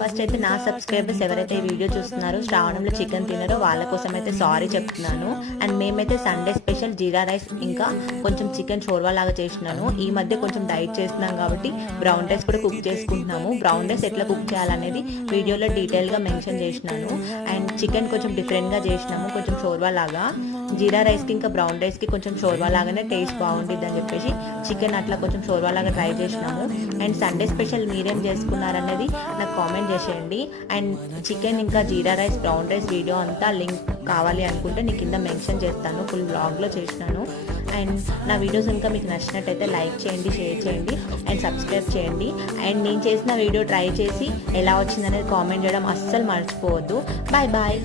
First అయితే నా subscribers ఎవరైతే ఈ వీడియో చూస్తున్నారో శ్రావణంలో చికెన్ తినారో వాళ్ళ కోసం అయితే సారీ చెప్తున్నాను. అండ్ మేమైతే సండే స్పెషల్ జీరా రైస్ ఇంకా కొంచెం చికెన్ షోర్వా లాగా చేసినాను. ఈ మధ్య కొంచెం డైట్ చేస్తున్నాం కాబట్టి బ్రౌన్ రైస్ కూడా కుక్ చేసుకుంటున్నాము. బ్రౌన్ రైస్ ఎట్లా కుక్ చేయాలనేది వీడియోలో డీటెయిల్గా మెన్షన్ చేసినాను. అండ్ చికెన్ కొంచెం డిఫరెంట్గా చేసినాము, కొంచెం షోర్వా లాగా. జీరా రైస్కి ఇంకా బ్రౌన్ రైస్కి కొంచెం షోర్వా లాగానే టేస్ట్ బాగుంటుంది అని చెప్పేసి చికెన్ అట్లా కొంచెం షోర్వా లాగా ట్రై చేసినాము. అండ్ సండే స్పెషల్ మీరేం చేసుకున్నారనేది నాకు కామెంట్ చేసేయండి. అండ్ చికెన్ ఇంకా జీరా రైస్ బ్రౌన్ రైస్ వీడియో అంతా లింక్ కావాలి అనుకుంటే నేను కింద మెన్షన్ చేస్తాను, ఫుల్ బ్లాగ్లో చేసినాను. అండ్ నా వీడియోస్ ఇంకా మీకు నచ్చినట్టయితే లైక్ చేయండి, షేర్ చేయండి అండ్ సబ్స్క్రైబ్ చేయండి. అండ్ నేను చేసిన వీడియో ట్రై చేసి ఎలా వచ్చిందనేది కామెంట్ చేయడం అస్సలు మర్చిపోవద్దు. Bye bye.